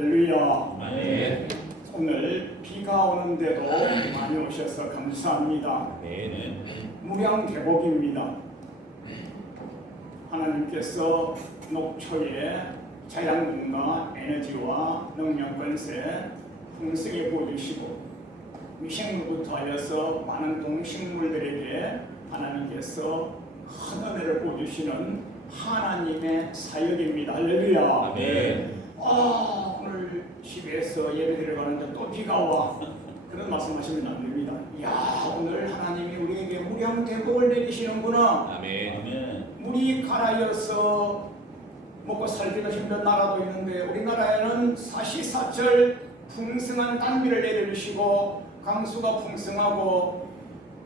할렐루야. 아멘. 오늘 비가 오는데도 많이 오셔서 감사합니다. 아멘. 무량대복입니다. 하나님께서 녹초에 자양분과 에너지와 능력권세 풍성히 부어주시고 미생물부터 하여서 많은 동식물들에게 하나님께서 큰 은혜를 부어주시는 하나님의 사역입니다. 할렐루야. 아멘. 오늘 집에서 예배 드려가는데 또 비가 와. 그런 말씀하시면 안 됩니다. 야, 오늘 하나님이 우리에게 무량대복을 내리시는구나. 아멘. 물이 가라여서 먹고 살기도 힘든 나라도 있는데 우리나라에는 사시사철 풍성한 단비를 내려주시고 강수가 풍성하고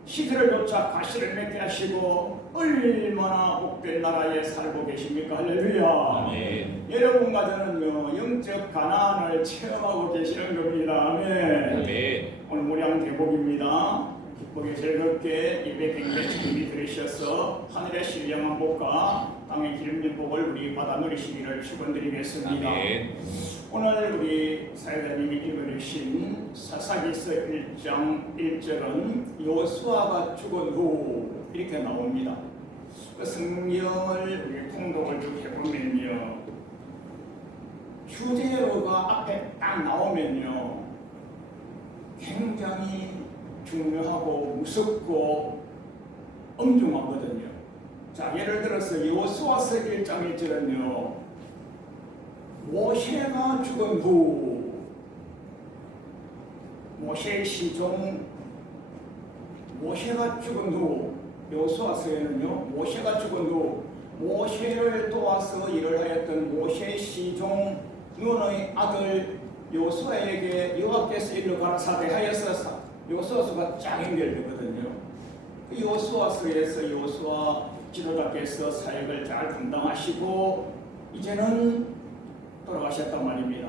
시들을조차 가시를 맺게 하시고 얼마나 복된 나라에 살고 계십니까? 할렐루야. 아멘. 여러분과 저는요 영적 가난을 체험하고 계시는 겁니다. 아멘. 아멘. 오늘 무량대복입니다. 기쁘게 즐겁게 예배 갱배 준비 들으셔서 하늘의 신령한 복과 땅의 기름진 복을 우리 받아 누리시기를 축원드리겠습니다. 아멘. 오늘 우리 사회자님이 읽어주신 사사기서 1장 1절은 여호수아가 죽은 후 이렇게 나옵니다. 그 성경을 우리 통독을 쭉 해보면요, 주제어가 앞에 딱 나오면요 굉장히 중요하고 무섭고 엄중하거든요. 자, 예를 들어서 여호수아서 1장 1절은요 모세가 죽은 후, 모세의 시종, 모세가 죽은 후, 여호수아서에는요 모세가 죽은 후 모세를 도와서 일을 하였던 모세의 시종 눈의 아들 여호수아에게 여호와께서 일러 가라사대하였어서 여호수아서가 쫙 연결되거든요. 그 여호수아서에서 여호수아 지도자께서 사역을 잘 감당하시고 이제는 돌아가셨단 말입니다.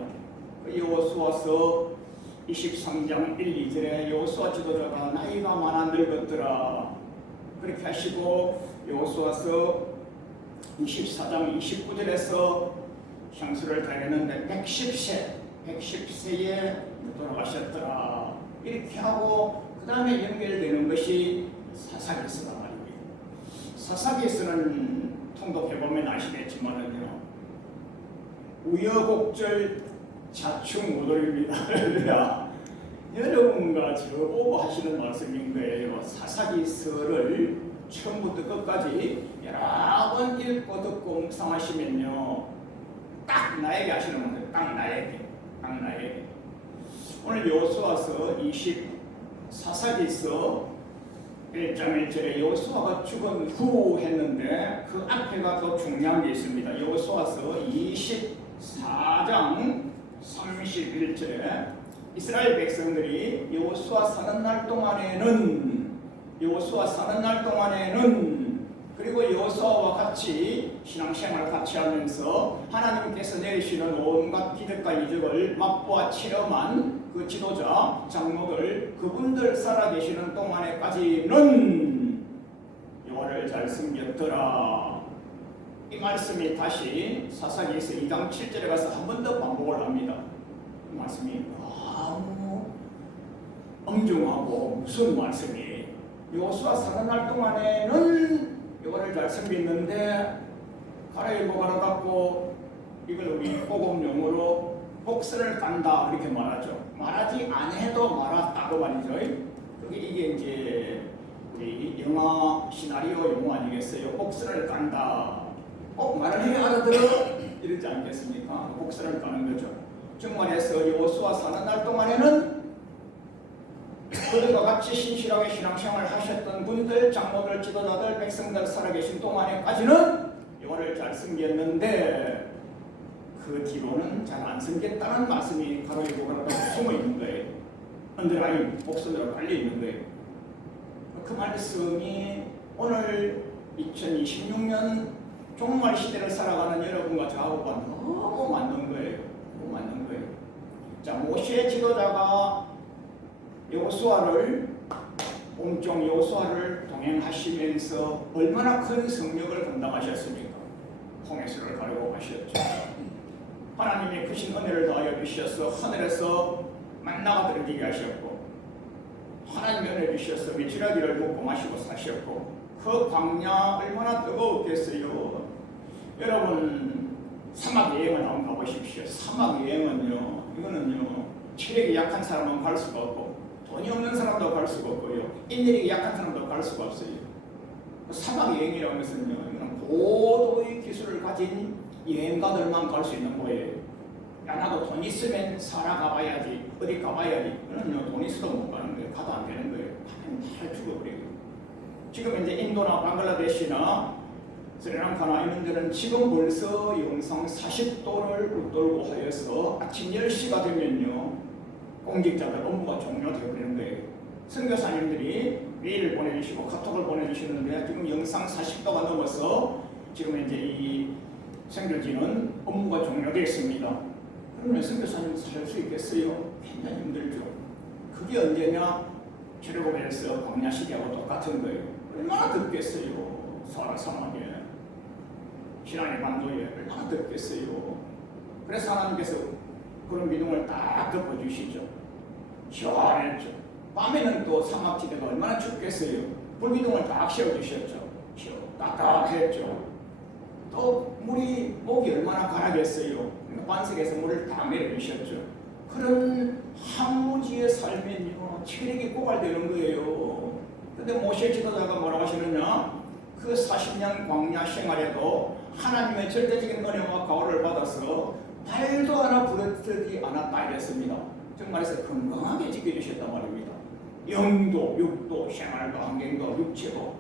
여호수아서 23장 1, 2절에 여호수아 지도자가 나이가 많아 늙었더라 그렇게 하시고 여호수아서 24장 29절에서 향수를 달였는데 110세에 돌아가셨더라 이렇게 하고 그 다음에 연결되는 것이 사사기서란 말입니다. 사사기서는 통독해보면 아시겠지만은요 우여곡절 자충우돌입니다. 여러분과 저보고 하시는 말씀인 거예요. 사사기서를 처음부터 끝까지 여러 번 읽고 듣고 묵상하시면요 딱 나에게 하시는 건데 딱 나에게 오늘 여호수아서 24사기서 1장 1절에 여호수아가 죽은 후 했는데 그 앞에가 더 중요한 게 있습니다. 여호수아서 24장 31절에 이스라엘 백성들이 여호수아 사는 날 동안에는 그리고 여호수아와 같이 신앙생활을 같이 하면서 하나님께서 내리시는 온갖 기득과 이적을 맛보아 체험한 그 지도자, 장로들, 그분들 살아계시는 동안에까지는 여호와를 잘 섬겼더라. 이 말씀이 다시 사사기에서 2장 7절에 가서 한 번 더 반복을 합니다. 이 말씀이 너무 엄중하고 무슨 말씀이 여호수아 사는 날 동안에는 여호와를 잘 섬겼는데 갈아입고 갈아닦고 이걸 우리 복음용어로 복선을 깐다 이렇게 말하죠. 말하지 않아도 말았다고 말이죠. 그게 이게 이제 우리 영화 시나리오 용어 아니겠어요? 복선을 깐다. 말을 해야 알아들어 이러지 않겠습니까? 복선을 까는 거죠. 정말해서 여호수아 사는 날 동안에는 그들과 같이 신실하게 신앙생활을 하셨던 분들, 장로들, 지도자들, 백성들 살아계신 동안에까지는 여호와를 잘 섬겼는데 그 뒤로는 잘 안 섬겼다는 말씀이 가로이고 가로가 숨어 있는 거예요. 언더라인 복선으로 깔려 있는 거예요. 그 말씀이 오늘 2026년 종말 시대를 살아가는 여러분과 저하고가 너무 맞는 거예요. 자, 모세 지도자가 여호수아를 온종 여호수아를 동행하시면서 얼마나 큰 성령을 감당하셨습니까? 홍해수를 가르고 가셨죠. 하나님이 크신 은혜를 더하여 주셔서 하늘에서 만나가 떨어지게 하셨고, 하나님의 은혜 주셔서 메추라기를 먹고 마시고 사셨고, 그 광야 얼마나 뜨거웠겠어요. 여러분, 사막 여행을 한번 가보십시오. 사막 여행은요, 이거는요, 체력이 약한 사람은 갈 수가 없고, 돈이 없는 사람도 갈 수가 없고요, 인내력이 약한 사람도 갈 수가 없어요. 사막 여행이라는 것은요, 이거는 고도의 기술을 가진 여행가들만 갈 수 있는 거예요. 야, 나도 돈 있으면 살아가 봐야지, 어디 가봐야지. 그러면 돈 있어도 못 가는 거예요. 가도 안 되는 거예요. 가면 다 죽어버려요. 지금 이제 인도나 방글라데시나 스리랑카나 이런 데는 지금 벌써 영상 40도를 웃돌고 하여서 아침 10시가 되면요, 공직자들 업무가 종료되어 버리는 거예요. 선교사님들이 메일을 보내주시고 카톡을 보내주시는데, 지금 영상 40도가 넘어서 지금 이제 이 선교지는 업무가 종료되었습니다. 그러면 선교사님 살 수 있겠어요? 굉장히 힘들죠. 그게 언제냐? 출애굽에서 광야 시대하고 똑같은 거예요. 얼마나 덥겠어요. 사막에, 시나이 반도에 얼마나 덥겠어요. 그래서 하나님께서 그런 기둥을 딱 덮어주시죠. 시원했죠. 밤에는 또 사막지대가 얼마나 춥겠어요. 불기둥을 딱 씌워주셨죠. 따뜻했죠. 또 물이 목이 얼마나 가라겠어요. 반석에서 물을 다 내려주셨죠. 그런 한무지의 삶에는요, 체력이 고갈되는 거예요. 근데 모세 지도자가 뭐라고 하시느냐? 그 40년 광야 생활에도 하나님의 절대적인 은혜와 가호를 받아서 발도 하나 부러뜨리지 않았다 이랬습니다. 즉 말해서 건강하게 지켜주셨단 말입니다. 영도, 육도, 생활도, 환경도, 육체도.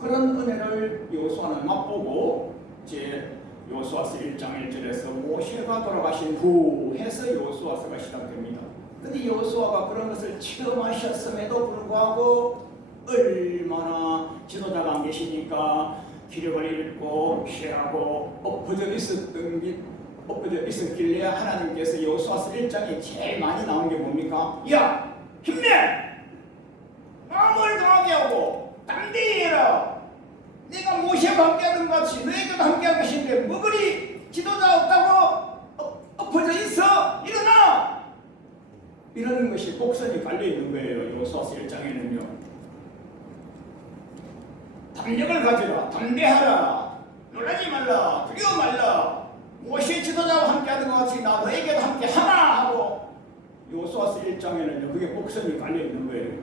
그런 은혜를 여호수아는 맛보고, 이제 여호수아서 1장 1절에서 모세가 돌아가신 후 해서 여호수아서가 시작됩니다. 근데 여호수아가 그런 것을 체험하셨음에도 불구하고 얼마나 지도자가 안 계시니까 기력을 잃고 취하고 엎어져 있었길래 하나님께서 여호수아서 1장에 제일 많이 나온 게 뭡니까? 야! 힘내! 마음을 강하게 하고 담대히 해라! 내가 모세와 함께하던 같이 너희들도 함께할 것인데 뭐 그리 지도자 없다고 엎어져 있어? 일어나! 이러는 것이 복선이 깔려있는 거예요. 여호수아서 1장에는요. 담력을 가져라. 담대하라. 놀라지 말라. 두려워 말라. 모세 지도자와 함께하던 것 같이 나 너에게도 함께하라 하고 여호수아서 1장에는요. 그게 복선이 깔려있는 거예요.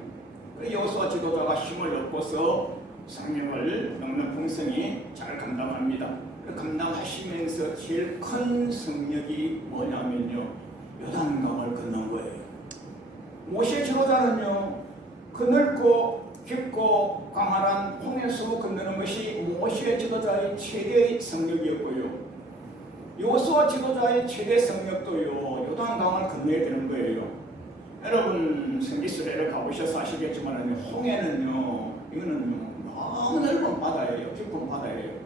그래서 여호수아 지도자가 힘을 얻고서 성령을 너무나 풍성히 잘 감당합니다. 감당하시면서 제일 큰 성력이 뭐냐면요, 요단강을 건넌 거예요. 모세 지도자는요, 그 넓고 깊고 광활한 홍해수 건너는 것이 모세 지도자의 최대의 성력이었고요, 여호수아 지도자의 최대 성력도요, 요단강을 건너야 되는 거예요. 여러분 성지순례를 가보셔서 아시겠지만 홍해는요, 이거는 너무 넓은 바다예요. 깊은 바다예요.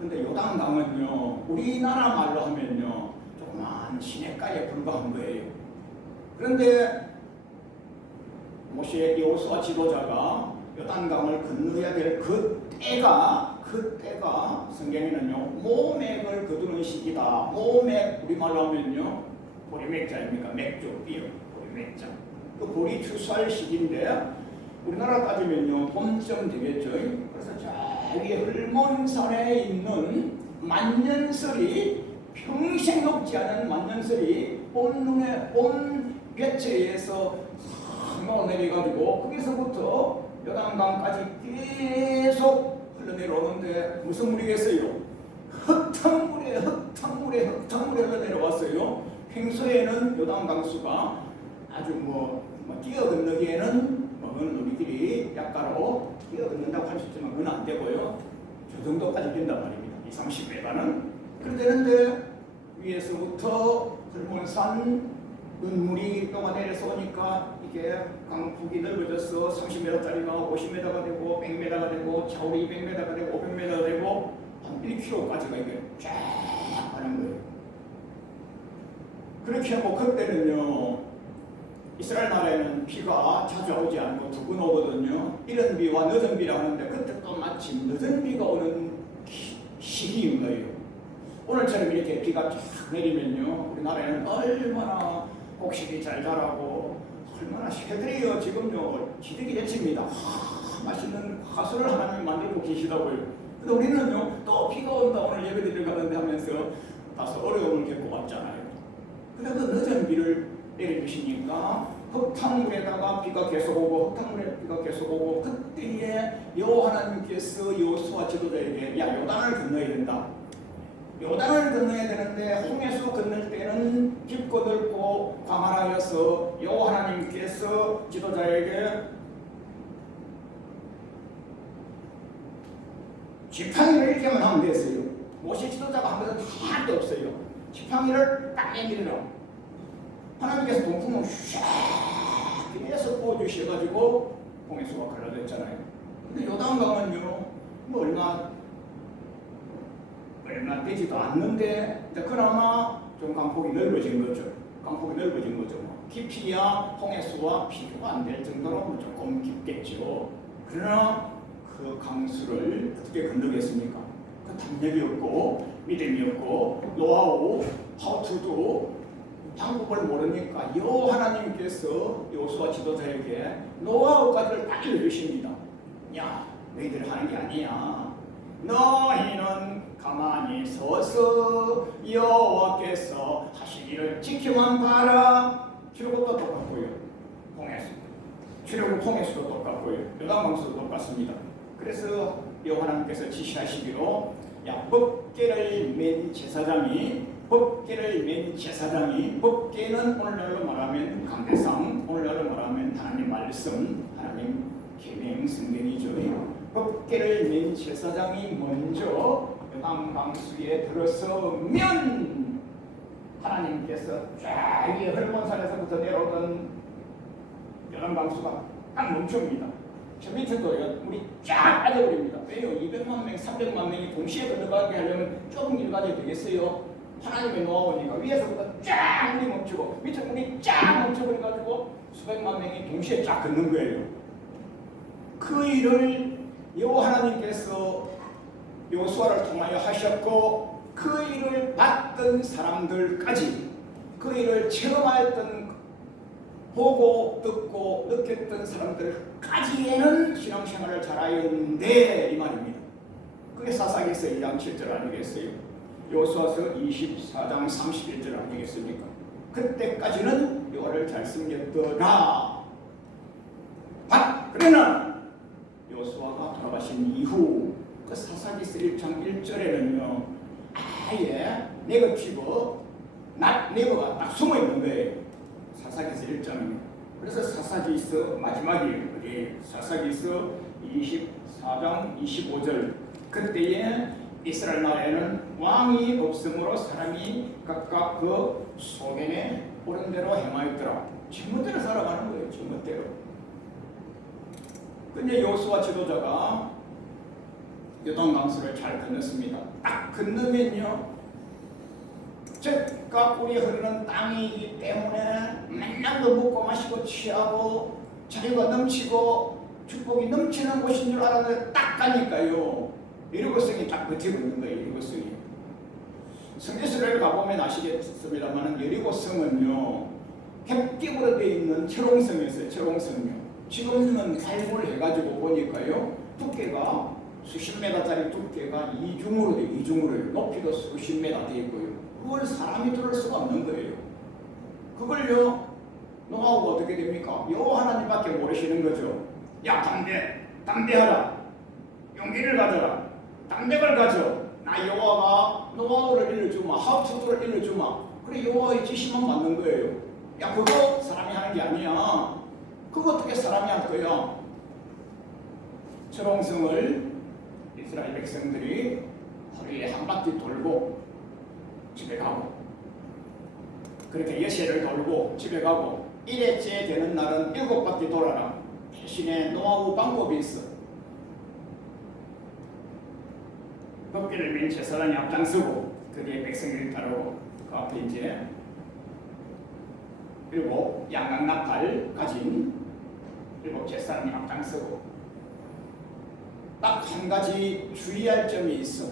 근데 요단강은요, 우리나라 말로 하면요, 조그만 시냇가에 불과한 거예요. 그런데 모세 여호수아 지도자가 요단강을 건너야 될 그 때가 성경에는요, 모맥을 거두는 시기다. 모맥, 우리말로 하면요, 보리맥자입니까? 맥주, 비어, 보리맥자. 그 보리 추수할 시기인데, 우리나라 따지면요, 봄쯤 되겠죠. 그래서 저 위에 헐몬산에 있는 만년설이, 평생 녹지 않은 만년설이 봄 볕에서 싹 내려가지고 거기서부터 요단강까지 계속 흘러내려오는데 무슨 물이겠어요? 흙탕물에 흘러내려왔어요. 평소에는 요단강수가 아주 뛰어 건너기에는 그건 우리끼리 약가로 뛰어 건넌다고 할 수 있지만 그건 안 되고요. 저 정도까지 된단 말입니다. 20-30m는. 그런데 위에서부터 헐몬산 눈물이 녹아내려서 오니까 이게 강폭이 넓어져서 30m짜리가 50m가 되고 100m가 되고 좌우로 200m가 되고 500m가 되고 한 1km까지가 이게 쫙 가는 거예요. 그렇게 하고 그때는요, 이스라엘 나라에는 비가 자주 오지 않고 두 번 오거든요. 이른 비와 늦은 비라고 하는데 그때 또 마침 늦은 비가 오는 시기인 거예요. 오늘처럼 이렇게 비가 쫙 내리면요, 우리나라에는 얼마나 곡식이 잘 자라고 얼마나 새들이요 지금요 기득이 되칩니다. 맛있는 화수를 하나님 만들고 계시다고요. 근데 우리는요 또 비가 온다 오늘 예배드리러 가는데 하면서 다소 어려움을 겪고 왔잖아요. 근데 그 늦은 비를 내려주시니까 흙탕물에다가 비가 계속 오고 흙탕물에 비가 계속 오고 그때에 여호와 하나님께서 여호수아 지도자에게 야 요단을 건너야 된다. 요단을 건너야 되는데 홍해수 건널 때는 깊고 넓고 광활하여서 여호와 하나님께서 지도자에게 지팡이를 이렇게만 하면 됐어요. 모세 지도자가 한 것은 다 할 게 없어요. 지팡이를 딱 내밀으라. 하나님께서 동풍을 쫙 계속 부어주셔가지고 홍해수가 갈라졌잖아요. 근데 요단강은요 뭐 얼마 되지도 않는데 그나마 좀 강폭이 넓어진 거죠. 강폭이 넓어진 거죠. 깊이야 홍해수와 비교가 안 될 정도로 조금 깊겠죠. 그러나 그 강수를 어떻게 건너겠습니까? 그 담력이 없고 믿음이 없고 노하우, 하우투도 방법을 모르니까 여호와 하나님께서 여호수아 지도자에게 노하우까지를 딱 알려주십니다. 야, 너희들 하는 게 아니야. 너희는 가만히 서서 여호와께서 하시기를 지켜만 봐라. 출애굽도 똑같고요. 홍해수. 출애굽 홍해수도 똑같고요. 요단강수도 똑같습니다. 그래서 여호와 하나님께서 지시하시기로 야 법궤를 맨 제사장이 법궤는 오늘날로 말하면 강대상, 오늘날로 말하면 하나님 말씀, 하나님 계명 성경이죠. 법궤를 맨 제사장이 먼저 요단강수에 들어서면 하나님께서 쫙 이 헐몬산에서부터 내려오던 요단강수가 딱 멈춥니다. 저 밑에도 우리 쫙 빠져버립니다. 왜요? 200만 명, 300만 명이 동시에 건너가게 하려면 조금 일가져야 되겠어요. 하나님의 노하우니까 위에서부터 쫙 물이 멈추고 밑에 물이 쫙 멈춰버려가지고 수백만 명이 동시에 쫙 걷는 거예요. 그 일을 여호와 하나님께서 여호수아를 통하여 하셨고 그 일을 봤던 사람들까지 그 일을 체험하였던 보고 듣고 느꼈던 사람들까지에는 신앙생활을 잘하였는데 이 말입니다. 그게 사사기서 2장 7절 아니겠어요? 여호수아서 24장 31절 아니겠습니까? 그때까지는 여호와를 잘 섬겼더라. 그러나 여호수아가 돌아가신 이후 그 사사기서 1장 1절에는요 아예 네거티브 네거가 딱 숨어 있는 거예요. 사사기서 1장입니다. 그래서 사사기서 마지막이에요. 사사기서 24장 25절 그때에 이스라엘 나라에는 왕이 없으므로 사람이 각각 그 소견에 옳은 대로 행하였더라. 제멋대로 살아가는 거예요. 제멋대로. 근데 여호수아 지도자가 요단강수를 잘 건넜습니다. 딱 건너면요 즉각 우리 흐르는 땅이기 때문에 맨날 그 먹고 마시고 취하고 자유가 넘치고 축복이 넘치는 곳인 줄 알았는데 딱 가니까요 여리고성이 딱 버티고 있는 거예요. 여리고성이 성지순례를 가보면 아시겠습니다만 여리고성은요 햇기으로 되어 있는 철옹성이었어요. 철옹성이요. 지금은 발굴해가지고 보니까요 두께가 수십 메다짜리 두께가 이중으로 돼요. 이중으로요. 높이도 수십 메다 되어 있고요. 그걸 사람이 들을 수가 없는 거예요. 그걸요 노하우가 어떻게 됩니까? 여호와 하나님밖에 모르시는 거죠. 야 담대하라. 용기를 가져라. 담력을 가져. 나 여호와가 노하우를 일러주마. 하우투를 일러주마. 그래 여호와의 지시만 받는 거예요. 야 그거 사람이 하는 게 아니야. 그거 어떻게 사람이 할 거야? 철옹성을 이스라엘 백성들이 허리에 한 바퀴 돌고 집에 가고 그렇게 여세를 돌고 집에 가고 1회째 되는 날은 7바퀴 돌아라. 대신에 노하우 방법이 있어. 법궤를 맨 제사장이 앞장서고 그 뒤에 백성들이 따르고 그 앞에 이제 7 양강나팔 가진 7 제사장이 앞장서고 딱 한 가지 주의할 점이 있어.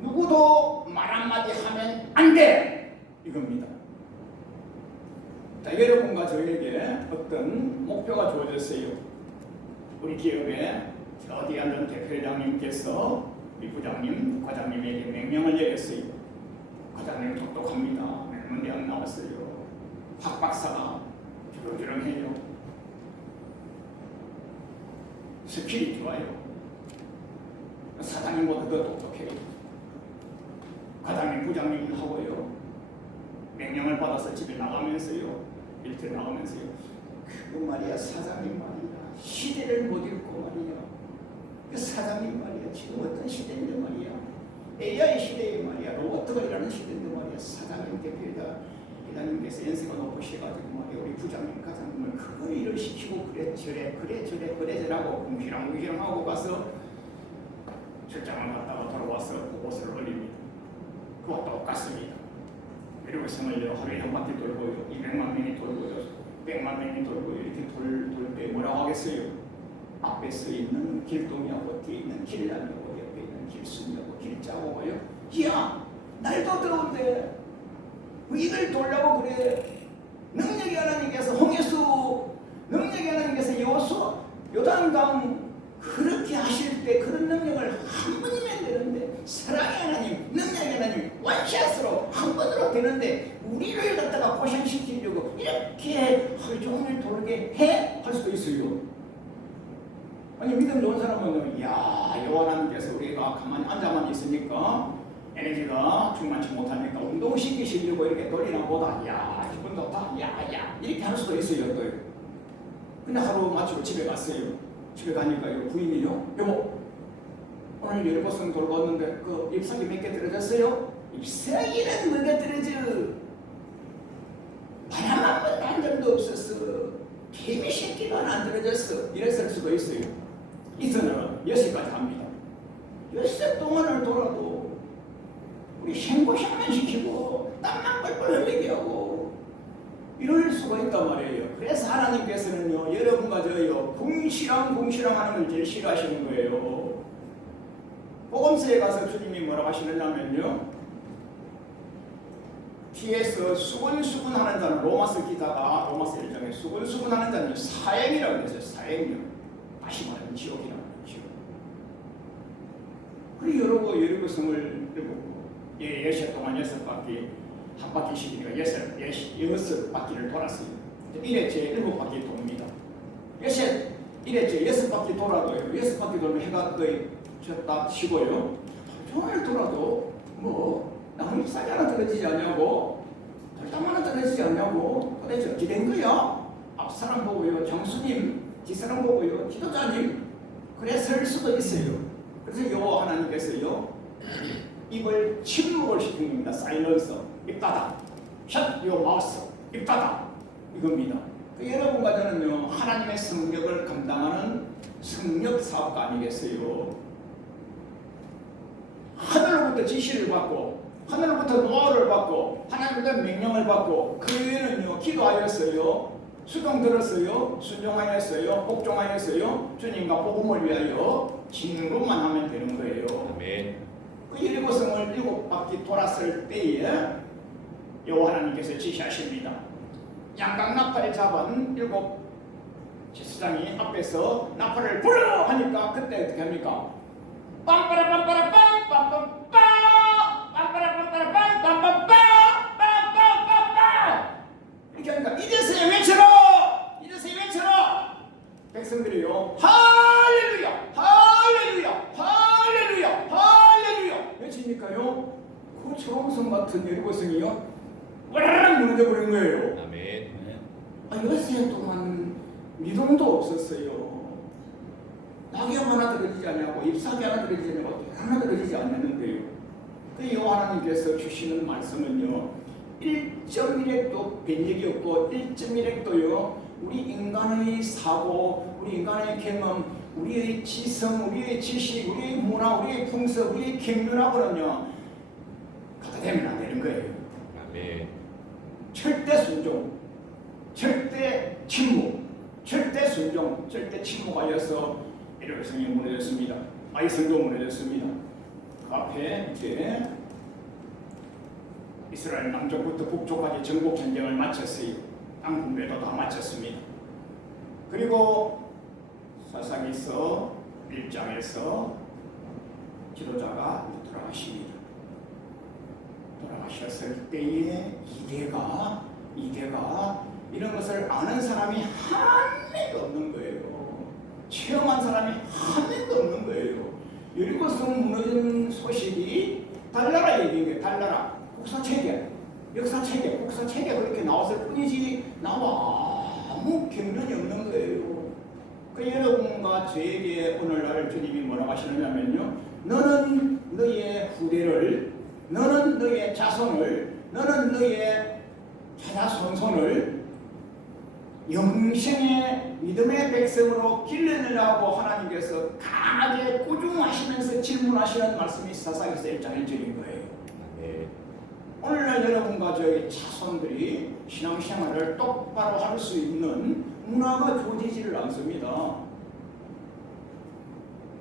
누구도 말 한마디 하면 안 돼! 이겁니다. 자, 여러분과 저에게 어떤 목표가 주어졌어요. 우리 기업에 어디 앉은 대표회장님께서 우리 부장님, 과장님에게 명령을 내렸어요. 과장님 똑똑합니다. 몇 대학 나왔어요. 박 박사가 주렁주렁해요. 스킬이 좋아요. 사장님보다 더 똑똑해요. 과장님, 부장님하고요. 명령을 받아서 집에 나가면서요. 일터에 나가면서요. 그 말이야, 사장님 말이야. 시대를 못 읽고 말이야. 그 사장님 말이야. 지금 어떤 시대인데 말이야. AI 시대에 말이야. 로봇가 일하는 시대인데 말이야. 사장님, 대표님께서 연세가 높으셔가지고 말이야. 우리 부장님, 과장님을 그걸 일을 시키고 그래 저래 하고 궁시렁궁시렁 하고 가서 출장을 갔다가 돌아와서 그곳을 올립니다. 그와 똑같습니다. 그리고 생활로 하루에 한 바퀴 돌고요. 200만 명이 돌고요. 100만 명이 돌고요. 이렇게 돌 때 뭐라고 하겠어요? 앞에 서 있는 길동이하고 뒤에 있는 길남이하고 옆에 있는 길순이하고 길자고요. 야! 날도 더운데 왜 이걸 돌려고 그래? 능력의 하나님께서 홍해수, 능력의 하나님께서 여호수아, 요단강 그렇게 하실 때 그런 능력을 한 번이면 되는데, 사랑의 하나님, 능력의 하나님 원샷으로 한 번으로 되는데 우리를 갖다가 고생시키려고 이렇게 하루 종일 돌게 해? 할 수도 있어요. 아니, 믿음 좋은 사람은 야, 여호와 하나님께서 우리가 가만히 앉아만 있으니까 에너지가 충만치 못하니까 운동시키시려고 이렇게 돌리나 보다. 야, 기분 좋다. 야 이렇게 할 수도 있어요. 또. 근데 하루 마치고 집에 갔어요. 집에 가니까요, 부인이요. 여보, 오늘 열것은 돌고 왔는데 그 잎사귀 몇 개 떨어졌어요? 잎사귀는 몇 개 떨어져? 바람 한 번도 한 적도 없었어. 개미 새끼가 안 떨어졌어. 이랬을 수도 있어요. 이선은 6시까지 합니다. 6시 동안을 돌아도 우리 생고생만 시키고 땀만 뻘뻘 흘리게 하고 이럴 수가 있단 말이에요. 그래서 하나님께서는요, 여러분과 저요, 궁시렁 하는 걸 제일 싫어하시는 거예요. 복음서에 가서 주님이 뭐라고 하시느냐면요, 뒤에서 수근수근 하는 자는, 로마서 기자가 로마서 1장에 수근수근 하는 자는 사형이라고 했어요. 사형이요. 다시 말하면 지옥이라고 하죠. 그리고 여러 것을 읽고 10시 동안 6바퀴, 한 바퀴씩이니까 6바퀴를 돌았어요. 1회째 7바퀴 돕니다. 1회째 6바퀴 돌아도요, 6바퀴 돌면 해가 거의 딱 쉬고요, 종일 돌아도 나무 잎사귀 하나 떨어지지 않냐고, 절단 하나 떨어지지 않냐고. 도대체 어떻게 된 거야? 앞사람 보고요, 장수님, 뒷사람 보고요, 지도자님, 그래 설 수도 있어요. 그래서 여호와 하나님께서요, 입을 침묵을 시킨 겁니다. 사일런서, 입 닫아. 샷, 요 마우스, 입 닫아. 이겁니다. 여러분과 저는요, 하나님의 성격을 감당하는 성역 사업가 아니겠어요? 하늘로부터 지시를 받고, 하늘로부터 노하우를 받고, 하나님부터 명령을 받고, 그 외에는요, 기도하였어요, 수종 들었어요, 순종하였어요, 복종하였어요, 주님과 복음을 위하여 진급만 하면 되는 거예요. 아멘. 그 여리고성을 7바퀴 돌았을 때에 여호와 하나님께서 지시하십니다. 양각 나팔에 잡은 7 제사장이 앞에서 나팔을 불러 하니까 그때 어떻게 합니까? 빰빠라빰빠라빰 빰빰빰 빰빠라빰빠라빰 빰빰빰 빰빰빰빰 이렇게 하니까 이제서야 외쳐라 백성들이요, 할렐루야 할렐루야 할렐루야 할렐루야 외치니까요, 그 초롱성 같은 여리고성이요 와라락 무너져 버린 거예요. 아멘. 6시 동안 미동도 없었어요. 낙엽 하나 떨어지지 않냐고, 잎사귀 하나 떨어지지 않냐고, 하나 떨어지지 않는데요. 그 여호와 하나님께서 주시는 말씀은요, 1.1핵도 변력이 없고 1.1핵도요 우리 인간의 사고, 우리 인간의 경험, 우리의 지성, 우리의 지식, 우리의 문화, 우리의 풍습, 우리의 경륜하고는요 갖다 대면 안 되는 거예요. 아멘. 절대 순종, 절대 침묵, 절대 순종, 절대 침묵하여서 이르성이 무너졌습니다. 아이성도 무너졌습니다. 그 앞에 이제 이스라엘 남쪽부터 북쪽까지 전국 전쟁을 마쳤어요. 땅 분배도 다 마쳤습니다. 그리고 사사기서 1장에서 지도자가 돌아가십니다. 돌아가셨을 때에 이대가 이런 것을 아는 사람이 한 명도 없는 거예요. 체험한 사람이 한 명도 없는 거예요. 여리고성 무너진 소식이 달나라 얘기인 거예요. 달나라 역사책에 그렇게 나왔을 뿐이지 나와 아무 경륜이 없는 거예요. 그 여러분과 저에게 오늘날 주님이 뭐라고 하시느냐면요, 너는 너의 후대를, 너는 너의 자손을, 너는 너의 자손을 영생의 믿음의 백성으로 길러내라고 하나님께서 강하게 꾸중하시면서 질문하시는 말씀이 사사기서 1장 1절인 거예요. 네. 오늘날 여러분과 저희 자손들이 신앙생활을 똑바로 할 수 있는 문화가 조지지를 않습니다.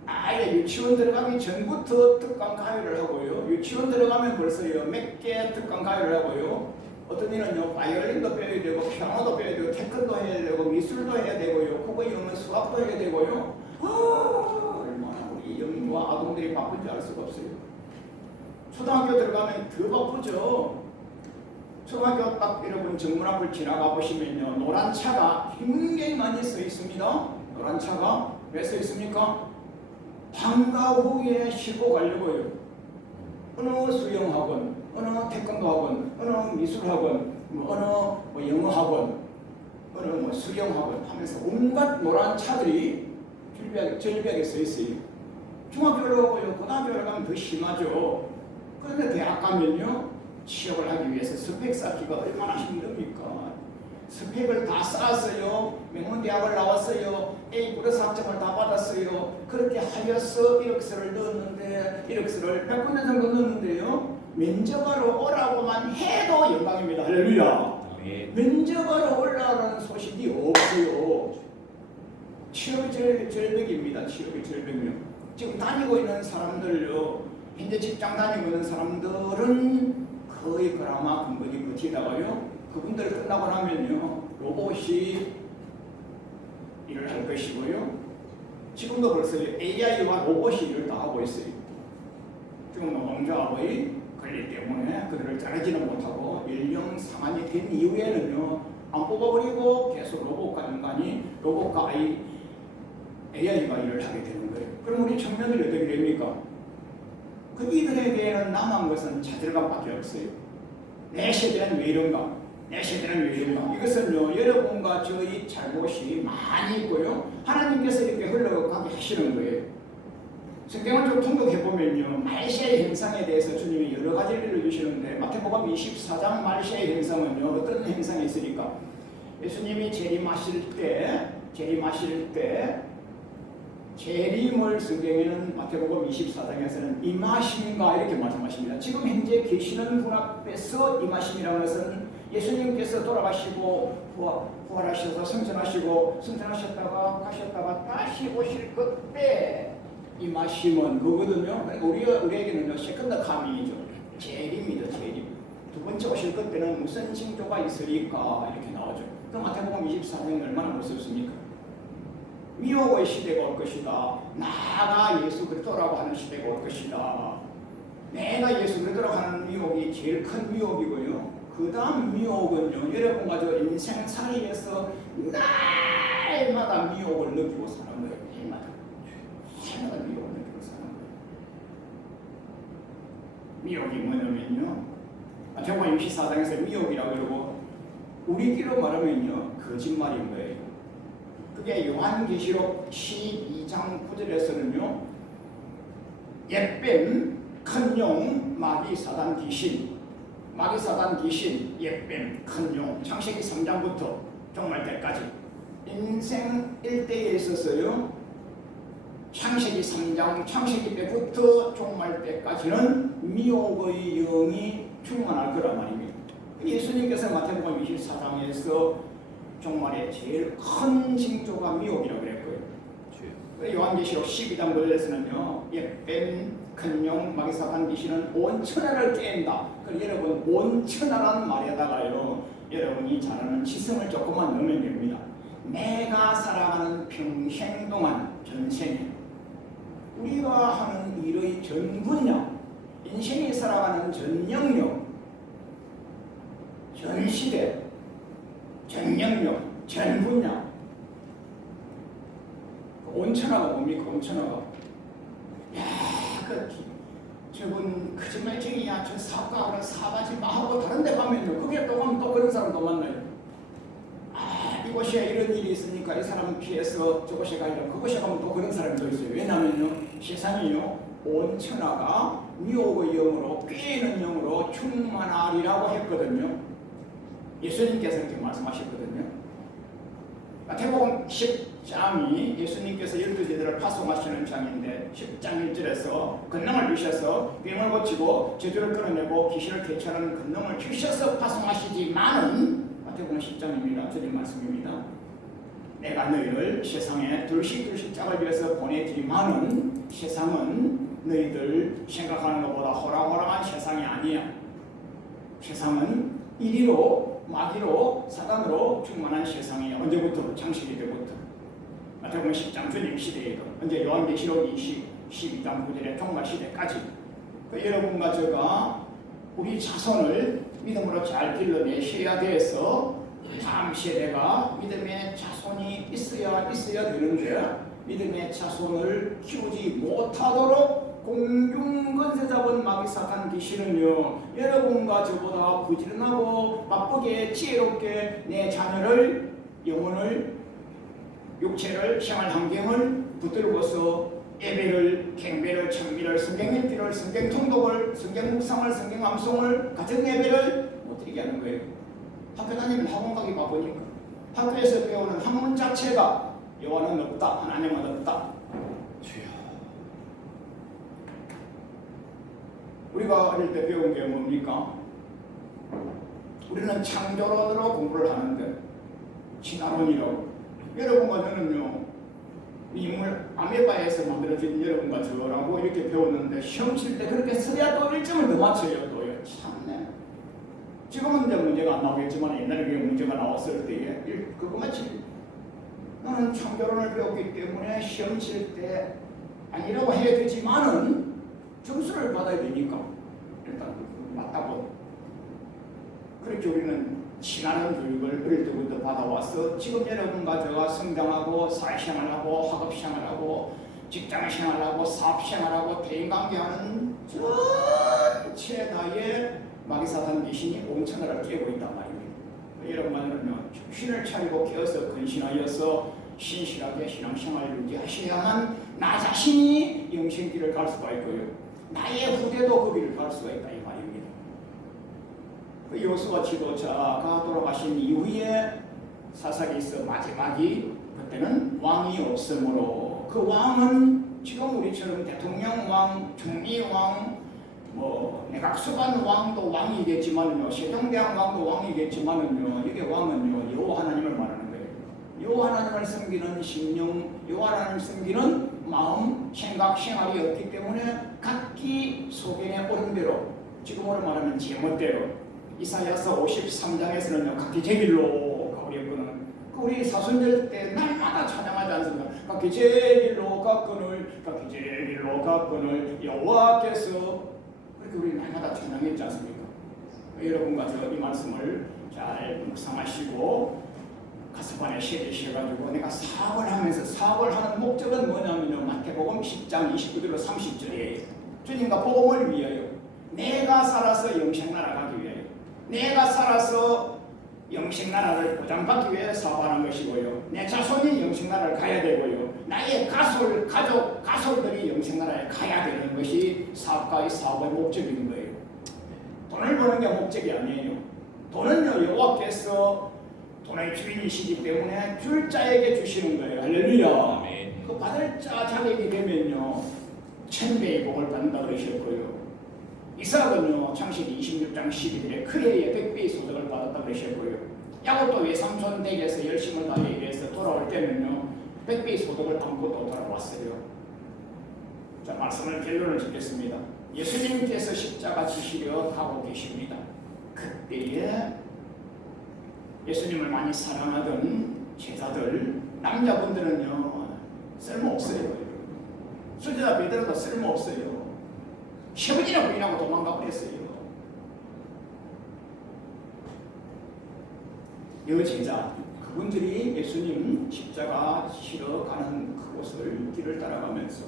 아예 유치원 들어가기 전부터 특강 가요를 하고요. 유치원 들어가면 벌써요 몇 개 특강 가요를 하고요. 어떤 이는요 바이올린도 배워야 되고 피아노도 배워야 되고 태권도 해야 되고 미술도 해야 되고요. 국어 영어 수학도 해야 되고요. 얼마나 우리 영유아 아동들이 바쁜지 알 수가 없어요. 초등학교 들어가면 더 바쁘죠. 초등학교 딱 여러분 정문 앞을 지나가 보시면요 노란 차가 굉장히 많이 써 있습니다. 노란 차가 왜 써 있습니까? 방과 후에 쉬고 가려고요. 어느 수영학원, 어느 태권도학원, 어느 미술학원, 어느 영어학원, 어느 수영학원 하면서 온갖 노란 차들이 절벽에 써 있어요. 중학교를 가고요, 고등학교를 가면 더 심하죠. 그런데 대학 가면요 취업을 하기 위해서 스펙 쌓기가 얼마나 힘듭니까? 스펙을 다 쌓았어요. 명문대학을 나왔어요. A 플러스 학점을 다 받았어요. 그렇게 하여서 이력서를 넣었는데 이력서를 100군데 정도 넣었는데요 면접하러 오라고만 해도 영광입니다. 할렐루야. 면접하러 올라오는 소식이 없어요. 취업이 절벽입니다. 취업이 절벽이요. 지금 다니고 있는 사람들요, 현재 직장 다니고 있는 사람들은 거의 그나마 근근히 버티다가요 그분들 끝나고 나면요 로봇이 일을 할 것이고요. 지금도 벌써 AI와 로봇이 일을 다 하고 있어요. 지금 노동조합의 관리 때문에 그들을 자르지는 못하고 연령 상한이 된 이후에는요 안 뽑아버리고 계속 로봇과 AI가 일을 하게 되는 거예요. 그럼 우리 청년들이 어떻게 됩니까? 그 이들에게는 남은 것은 좌절감밖에 없어요. 내 세대는 왜 이런가? 이것은요 여러분과 저희 잘못이 많이 있고요 하나님께서 이렇게 흘러가게 하시는 거예요. 성경을 좀 통독해보면요 말세의 현상에 대해서 주님이 여러 가지를 알려주시는데 마태복음 24장 말세의 현상은요 어떤 현상이 있으니까 예수님이 재림하실 때 재림을 성경에는 마태복음 24장에서는 임하심인가 이렇게 말씀하십니다. 지금 현재 계시는 분 앞에서 임하심이라는 것은 예수님께서 돌아가시고 부활하셔서 승천하셨다가 가셨다가 다시 오실 그때 임하심은 그거거든요. 그러니까 우리에게는요 세컨드 카밍이죠. 재림이죠. 재림. 두 번째 오실 그때는 무슨 징조가 있으리까 이렇게 나오죠. 그 마태복음 24장이 얼마나 무섭습니까? 미혹의 시대가 올 것이다. 나가 예수 그리스도라고 하는 시대가 올 것이다. 내가 예수 그리스도라고 하는 미혹이 제일 큰 미혹이고요. 그 다음 미혹은요 여러분과 저 인생 사이에서 날마다 미혹을 느끼고 사는 거예요. 날마다 미혹을 느끼고 사는 거예요. 미혹이 뭐냐면요 마태복음 24장에서 미혹이라고 그러고 우리끼로 말하면요 거짓말인 거예요. 그게 요한계시록 12장 9절에서는요 옛뱀, 큰용, 마귀, 사단, 귀신, 옛뱀, 큰용, 창세기 3장부터 종말 때까지 인생 일대에 있어서요 창세기 3장, 창세기 때부터 종말 때까지는 미혹의 영이 충만할 거란 말입니다. 예수님께서 마태복음 24장에서 종말의 제일 큰 징조가 미혹이라고 그랬고요. 요한계시록 12장 9절에서는요 옛뱀, 큰용, 마귀, 사단, 귀신은 온 천하를 깬다. 여러분 온천하라는 말에다가요, 여러분이 잘 아는 지성을 조금만 넣으면 됩니다. 내가 살아가는 평생 동안 전생에 우리가 하는 일의 전 분량, 인생이 살아가는 전 영역, 전 시대, 전 영역, 전 분량. 온천하가 뭡니까? 온천하가 저분 거짓말쟁이야, 저 사과하고 사가지 마 하고 다른 데 가면요, 그게 또 가면 또 그런 사람도 만나요. 이곳에 이런 일이 있으니까 이 사람은 피해서 저곳에 가려고, 그곳에 가면 또 그런 사람도 있어요. 왜냐면요, 세상이요, 온천하가 미혹의 영으로, 꾀는 영으로 충만하리라고 했거든요. 예수님께서 이렇게 말씀하셨거든요. 마태복음 10장이 예수님께서 12제자를 파송하시는 장인데, 10장 1절에서 권능을 주셔서 병을 고치고 저주를 끌어내고 귀신을 퇴치하는 권능을 주셔서 파송하시지만은, 마태복음 10장입니다. 드린 말씀입니다. 내가 너희를 세상에 둘씩 짝을 위해서 보내지만은 세상은 너희들 생각하는 것보다 호락호락한 세상이 아니야. 세상은 이리로 마귀로 사단으로 충만한 세상이야. 언제부터? 창세기 때부터. 마태복음 10장 주님 시대에도, 언제 요한계시록 12장 9절의 종말 시대까지. 여러분과 제가 우리 자손을 믿음으로 잘 길러내셔야 돼서 다음 세대가 믿음의 자손이 있어야 되는데, 믿음의 자손을 키우지 못하도록 공중권세 잡은 마귀 사탄 귀신은요, 여러분과 저보다 부지런하고 바쁘게 지혜롭게 내 자녀를, 영혼을, 육체를, 생활 환경을 붙들고서 예배를, 갱배를, 청미를, 성경 읽기를, 성경 통독을, 성경 묵상을, 성경 암송을, 같은 예배를 못 드리게 하는 거예요. 학교 다니면 학원 가기 바쁘니까. 학교에서 배우는 학문 자체가 여호와는 없다, 하나님은 없다. 주여. 우리가 어릴 때 배운 게 뭡니까? 우리는 창조론으로 공부를 하는데, 진화론이라고. 여러분과 저는요, 인물 아메바에서 만들어진 여러분과 저라고 이렇게 배웠는데, 시험 칠 때 그렇게 써야 또 1점을 더 맞춰요. 또요. 참네. 지금은 이제 문제가 안 나오겠지만, 옛날에 그게 문제가 나왔을 때에 그것만 치. 나는 창조론을 배웠기 때문에 시험 칠 때 아니라고 해야 되지만은 점수를 받아야 되니까 일단 맞다고. 그렇게 우리는 신하는 교육을 어릴 때부터 받아와서 지금 여러분과 제가 성장하고 사회생활하고 학업생활하고 직장생활하고 사업생활하고 대인관계하는 전체 다의 마귀사탄 귀신이 온천을 깨고 있단 말입니다. 여러분들은요, 정신을 차리고 깨어서 근신하여서 신실하게 신앙생활을 유지하셔야만 나 자신이 영생길을 갈 수가 있고요, 나의 후대도 그 길을 갈 수가 있다 이 말입니다. 여호수아 지도자가 돌아가신 이후에 사사기서 마지막이, 그때는 왕이 없으므로, 그 왕은 지금 우리처럼 대통령 왕, 총리 왕, 내각수반 왕도 왕이겠지만요, 세종대왕 왕도 왕이겠지만요, 이게 왕은요, 여호와 하나님을 말하는 거예요. 여호와 하나님을 섬기는 심령, 여호와 하나님을 섬기는 마음, 생각, 생활이 없기 때문에 각기 소견에 오른 대로, 지금으로 말하면 제멋대로, 이사야서 53장에서는요, 각기 제 길로 가버렸거든. 우리 사순절 때 날마다 찬양하지 않습니까? 각기 제 길로 가거늘, 각기 제 길로 가거늘, 여호와께서. 그렇게 우리 날마다 찬양했지 않습니까? 여러분과 저 이 말씀을 잘 묵상하시고 가슴안에 새기셔가지고, 내가 사업을 하면서, 사업을 하는 목적은 뭐냐면요, 마태복음 10장 29절로 30절에 주님과 복음을 위하여, 내가 살아서 영생나라 가기 위하여, 내가 살아서 영생나라를 보장받기 위해 사업하는 것이고요, 내 자손이 영생나라를 가야 되고요, 나의 가솔들이 영생나라에 가야 되는 것이 사업가의 사업의 목적인 거예요. 돈을 버는 게 목적이 아니에요. 돈은요, 여호와께서 돈의 주인이시기 때문에 줄 자에게 주시는 거예요. 할렐루야. 그 받을 자 자격이 되면요, 1000배의 복을 받는다 그러셨고요, 이삭은요, 창세기 26장 12절에 그의 100배의 소득을 받았다 그러셨고요, 야곱도 외삼촌 댁에서 열심을 다해 일해서 돌아올 때는요, 100배의 소득을 안고 또 돌아왔어요. 자, 말씀을 결론을 짓겠습니다. 예수님께서 십자가 지시려 하고 계십니다. 그때에 예수님을 많이 사랑하던 제자들, 남자분들은요 쓸모없어요. 수제자 베드로도 쓸모없어요. 시어머니나 부인하고 도망가 버렸어요. 여제자 그분들이 예수님 십자가 지시러 가는 그곳을 길을 따라가면서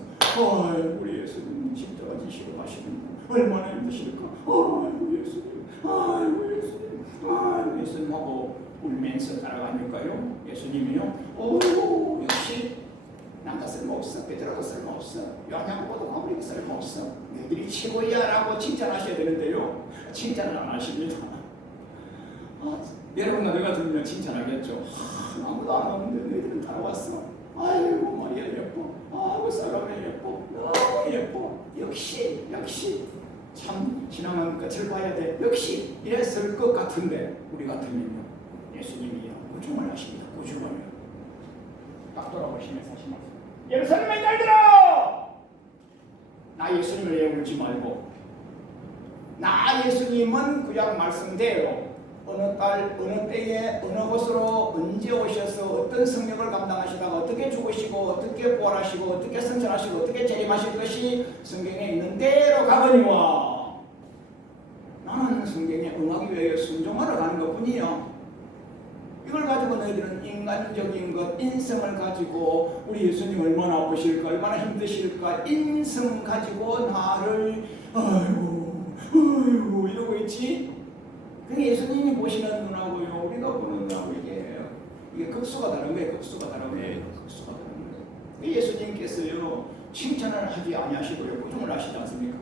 우리 예수님 십자가 지시러 가시는 얼마나 힘드실까? 우리 예수님, 우리 예수님, 우리 예수님 하고 울면서 따라가니까요. 예수님이요. 역시 난다 쓸모없어. 베드로도 쓸모없어. 요한야고보도 아무리 쓸모없어. 너희들이 최고야 라고 칭찬하셔야 되는데요. 칭찬을 안 하십니다. 여러분 노래 같으면 칭찬하겠죠. 아무도 안 오는데 너희들은 따라왔어. 아이고 마리아 예뻐. 아이고 사람이 예뻐. 너무 예뻐. 역시 참 지나간 끝을 봐야 돼. 역시 이랬을 것 같은데 우리 같으면요. 예수님이 꾸중을 하십니다. 꾸중을. 딱 돌아보시면서 하시면 예루살렘의 딸들아! 나 예수님을 외우지 말고 나 예수님은 구약 말씀대로 어느 달, 어느 때에, 어느 곳으로 언제 오셔서 어떤 성령을 감당하시다가 어떻게 죽으시고 어떻게 부활하시고 어떻게 승천하시고 어떻게 재림하실 것이 성경에 있는 대로 가거니와 나는 성경에 응하기 위해 순종하러 가는 것뿐이요. 이걸 가지고 너희들은 인간적인 것, 인성을 가지고 우리 예수님 얼마나 아프실까, 얼마나 힘드실까 인성 가지고 나를 아이고 이러고 있지. 그게 예수님이 보시는 눈하고요, 우리가 보는 눈하고 이게 극수가 다른 거예요. 극수가 다른 거예요. 극수가 다른 거예요. 예수님께서요 칭찬을 하지 아니하시고요 꾸중을 하시지 않습니까?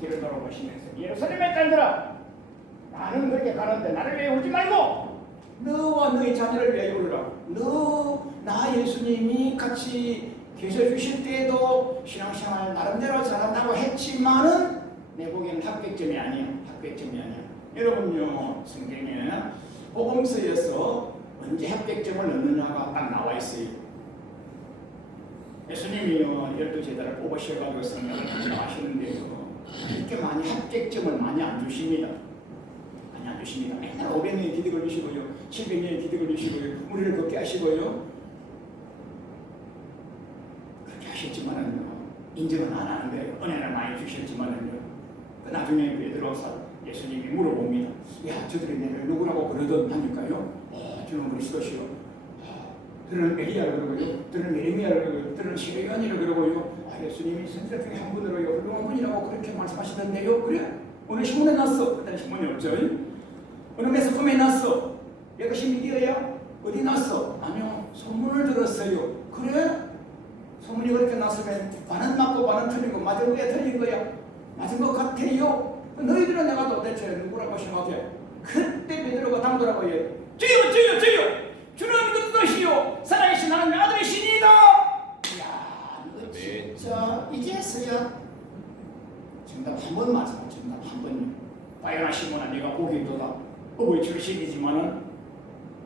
뒤를 돌아보시면서 예루살렘의 딸들아, 나는 그렇게 가는데 나를 위해 울지 말고 너와 너의 자녀를 위하여 울으라. 나 예수님이 같이 계셔 주실 때에도 신앙생활 나름대로 잘한다고 했지만은 내 보기에는 합격점이 아니에요. 합격점이 아니에요. 여러분요, 성경에 복음서에서 언제 합격점을 넣느냐가 딱 나와 있어요. 예수님이요 12제자를 뽑으셔가지고 성경을 하시는데요 이렇게 많이 합격점을 많이 안 주십니다. 많이 안 주십니다. 맨날 500년이 기대 걸리시고요 700년이 기대 걸리시고요 우리를 걷게 하시고요 그렇게 하셨지만은요 인정은 안 하는 거예요. 은혜를 많이 주셨지만은요 나중에 베드로가 예수님이 물어봅니다. 야, 저들이 내가 누구라고 그러던 하니까요. 저는 그리스도시요. 저는 엘리야라고 그러고요. 저는 예레미야라고 그러고요. 저는 시므온이라고 그러고요. 예수님이 선지자 중에 한 분으로요. 훌륭한 분이라고 그렇게 말씀하시던데요. 그래? 오늘 신문에 났어. 그때 신문이 없죠. 어느 매스컴에 났어. 이것이 미디어야? 어디 났어? 아니요. 소문을 들었어요. 그래? 소문이 그렇게 났으면 반은 맞고 반은 틀리고 맞은 거야 틀린 거야? 맞은 것 같아요. 너희들은 내가 도대체 누구라고 생각해? 그때 베드로가 당돌하고 주여 주는 그것이요 살아계신 하나님의 아들이시니이다. 이야 너 진짜 이제서야 정답 한 번 맞아. 정답 한 번요. 바요나 시몬아 네가 보기 있도다. 어버이 출신이지만은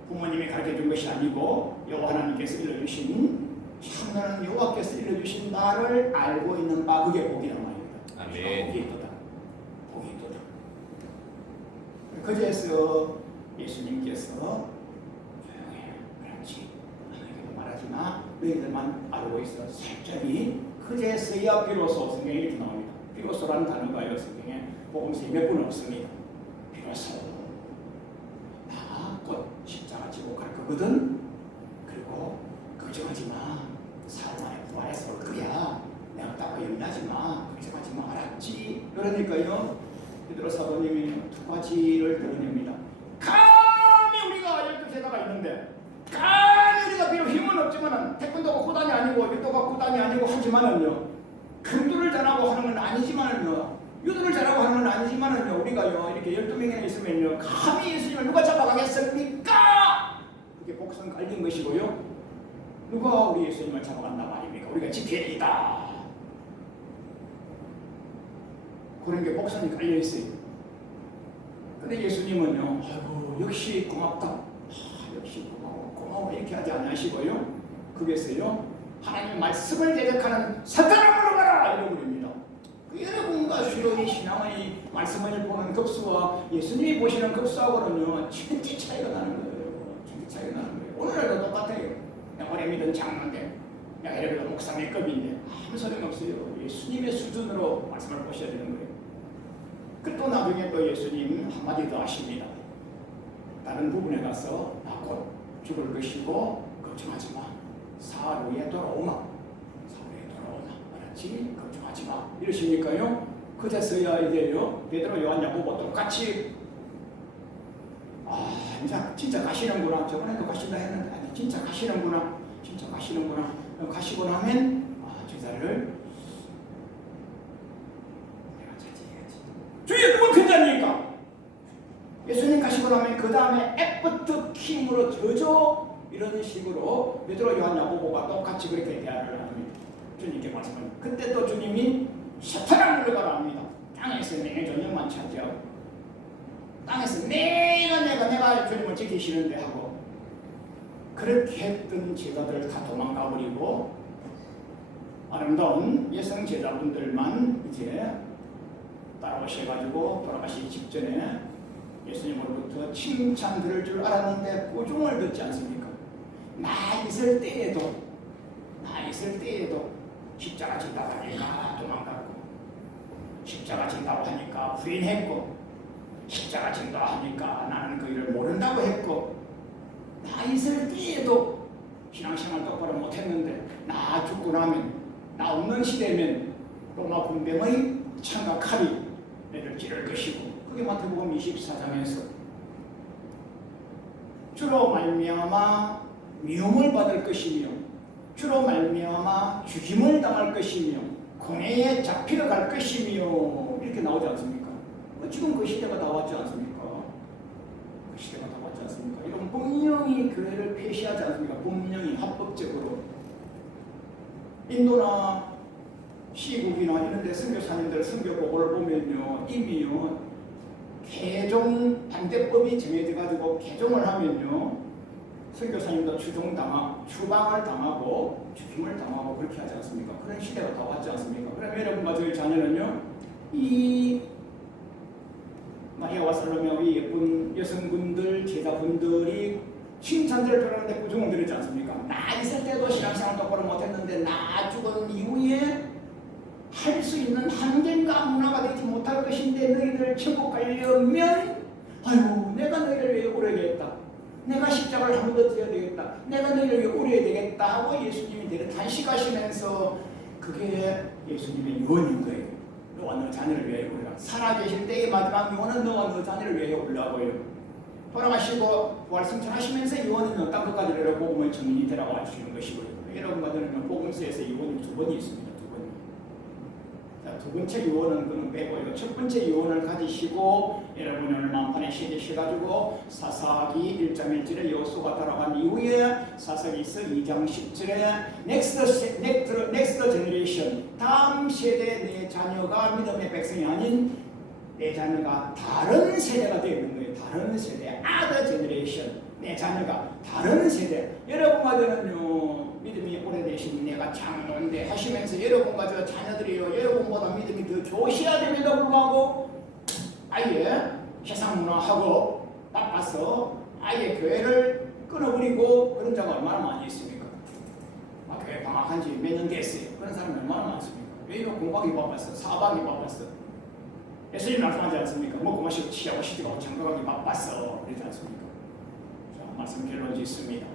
부모님이 가르쳐준 것이 아니고 여호와 하나님께서 일러주신 참나는 여호와께서 일러주신 나를 알고 있는 바 그게 복이란 말입니다. 아멘. 복이 있도다. 복이 있도다. 그제서 예수님께서 조용해. 그렇지. 하나님께도 말하지 마. 너희들만 알고 있어. 살짝이 그제서야 비로소 성경에 이렇게 나옵니다. 비로소라는 단어가요 성경에 복음서에 몇 분 없습니다. 비로소 나 곧 십자가 지고 갈 거거든. 그리고 걱정하지 마. 사흘 만에 부활해서 올 거야. 내가 따로 염려하지 마. 걱정하지 마. 알았지? 그러니까요 베드로 사도님이 두 가지를 드러냅니다. 감히 우리가 12제자가 있는데 감히 우리가 비록 힘은 없지만은 태권도가 구단이 아니고 유도가 구단이 아니고 하지만은요 금도를 잘하고 하는 건 아니지만은요 유도를 잘하고 하는 건 아니지만은요 우리가요 이렇게 12명이나 있으면요 감히 예수님을 누가 잡아가겠습니까? 그게 복선 깔린 것이고요 누가 우리 예수님을 잡아간다 말입니까? 우리가 지켜야 되겠다. 그런 게 복선이 깔려 있어요. 근데 예수님은요, 아이고 역시 고맙다. 역시 고마워 이렇게 하지 않으시고요. 거기서요 하나님의 말씀을 대적하는 사탄아 물러가라 이러고 그럽니다. 여러분과 우리의 신앙의 말씀을 보는 급수와 예수님이 보시는 급수하고는요 천지 차이가 나는 거예요. 천지 차이가 나는 거예요. 오늘날도 똑같아요. 내가 오래 믿은 장로인데 내가 예를 들어 목사님급인데 아무 소용없어요. 예수님의 수준으로 말씀을 보셔야 되는 거예요. 그 또 나중에 또 예수님 한마디 더 하십니다. 다른 부분에 가서 나 곧 죽을 것이고 걱정하지 마. 사흘 후에 돌아오마. 사흘 후에 돌아오마. 알았지? 걱정하지 마. 이러시니까요. 그제서야 이제요 베드로, 요한, 야고보 똑같이 이제 진짜 가시는구나. 저번에도 가신다 했는데 아니 진짜 가시는구나. 진짜 가시는구나. 가시고 나면 제자를 주의 누가 큰 자입니까? 예수님 가시고 나면 그 다음에 애프터 킹으로 저죠 이런 식으로 베드로, 요한, 야고보가 똑같이 그렇게 대화를 합니다. 주님께 말씀을. 그때 또 주님이 사탄을 물러가라 합니다. 땅에서 내 존영만 차지하고 땅에서 내가 주님을 지키시는데 하고 그렇게 했던 제자들 다 도망가 버리고 아름다운 여성 제자분들만 이제 따라오셔가지고 돌아가시기 직전에 예수님으로부터 칭찬 들을 줄 알았는데 꾸중을 듣지 않습니까? 나 있을 때에도 십자가 진다고 하니까 도망갔고 십자가 진다고 하니까 부인했고 십자가 진다고 하니까 나는 그 일을 모른다고 했고 나 있을 때에도 신앙생활 똑바로 못했는데 나 죽고 나면 나 없는 시대면 로마 군병의 창과 칼이 내를 찌를 것이고 그게 마태복음 24장에서 주로 말미암아 미움을 받을 것이며 주로 말미암아 죽임을 당할 것이며 공회에 잡히러 갈 것이며 이렇게 나오지 않습니까? 지금 그 시대가 다 왔지 않습니까? 그 시대가 다 왔지 않습니까? 이런 분명히 교회를 폐시하지 않습니까? 분명히 합법적으로 인도나 시국이나 이런 데 선교사님들 선교보고를 보면요 이미요 개종 반대법이 정해져 가지고 개종을 하면요 선교사님도 추방을 당하고 죽임을 당하고 그렇게 하지 않습니까? 그런 시대가 다 왔지 않습니까? 그럼 여러분과 저희 자녀는요 이 마리아와 살로메의 예쁜 여성분들 제자분들이 칭찬들을 들었는데 꾸중을 들었지 않습니까? 나 있을 때도 신앙생활 똑바로 못했는데 나 죽은 이후에 할 수 있는 한계가 문화가 되지 못할 것인데 너희들 천국 가려면 아유 내가 너희를 위해 오래겠다. 내가 십자가를 한 번 더 드려야 되겠다. 내가 너희를 위해 오래야 되겠다 하고 예수님이 내려 단식하시면서 그게 예수님의 유언인 거예요. 너와 너 자녀를 위해 올라. 살아계실 때의 마지막 유언은 너와 너 자녀를 위해 올라고요. 돌아가시고 부활 승천하시면서 유언은 땅 끝까지 내려 복음의 증인이 되라고 해주시는 것이고요. 여러분과 저는 복음서에서 유언이 두 번이 있습니다. 두 번째 유언은 그는 빼고요. 첫 번째 유언을 가지시고 여러분을 만판에 새기셔가지고 사사기 1장 1절에 여호수아가 따라간 이후에 사사기서 2장 10절에 넥스트 제너레이션 다음 세대 내 자녀가 믿음의 백성이 아닌 내 자녀가 다른 세대가 되어 있는 거예요. 다른 세대, other generation. 내 자녀가 다른 세대. 여러분과 저는요 믿음이 오래되신 내가 장로인데 하시면서 여러분과 저 자녀들이요 여러분보다 믿음이 더 좋으셔야 됨에도 불구하고 아예 세상 문화하고 바빠서 아예 교회를 끊어버리고 그런 자가 얼마나 많이 있습니까? 교회 방학한 지 몇 년 됐어요. 그런 사람이 얼마나 많습니까? 왜 이거 공부하기 바빴어? 사박이 바빴어? 예수님 말씀하지 않습니까? 먹고 마시고 취하고 시집가고 장가가기 바빴어. 그러지 않습니까? 자, 말씀 결론 짓습니다.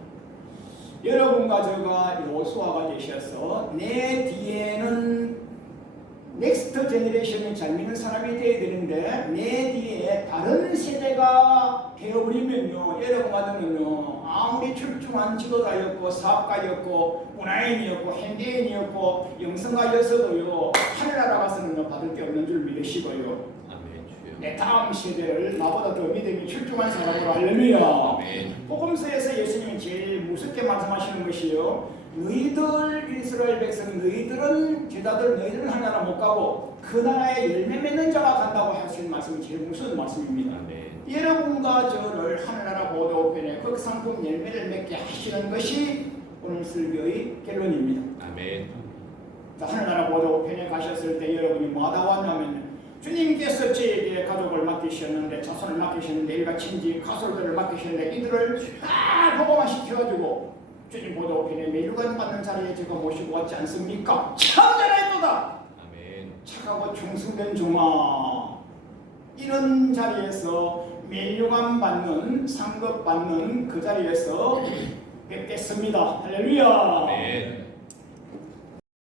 여러분과 저가 여호수아가 되셔서 내 뒤에는 넥스트 제너레이션이 잘 믿는 사람이 되어야 되는데 내 뒤에 다른 세대가 되어버리면요 여러분과 저는요 아무리 출중한 지도자였고 사업가였고 문화인이었고 현대인이었고 영성가였어도요 하늘나라 가서는 받을 게 없는 줄 믿으시고요 내 다음 세대를 나보다 더 믿음이 출중한 사람으로 하려면 복음서에서 예수님이 제일 무섭게 말씀하시는 것이요 너희들 이스라엘 백성 너희들은 제자들 너희들은 하나나라 못 가고 그 나라에 열매 맺는 자가 간다고 하시는 말씀이 제일 무서운 말씀입니다. 여러분과 저를 하늘나라 보도편에 극상품 열매를 맺게 하시는 것이 오늘 설교의 결론입니다. 아멘. 자, 하늘나라 보도편에 가셨을 때 여러분이 뭐하다 왔냐면 주님께서 저에게 가족을 맡기셨는데, 자손을 맡기셨는데, 일가 친지 가솔들을 맡기셨는데, 이들을 다 복음화 시켜가지고 주님 보도편에 메류관 받는 자리에 제가 모시고 왔지 않습니까? 참 잘했도다. 아멘. 착하고 충성된 종아, 이런 자리에서 메류관 받는, 상급 받는 그 자리에서 뵙겠습니다. 할렐루야. 아멘.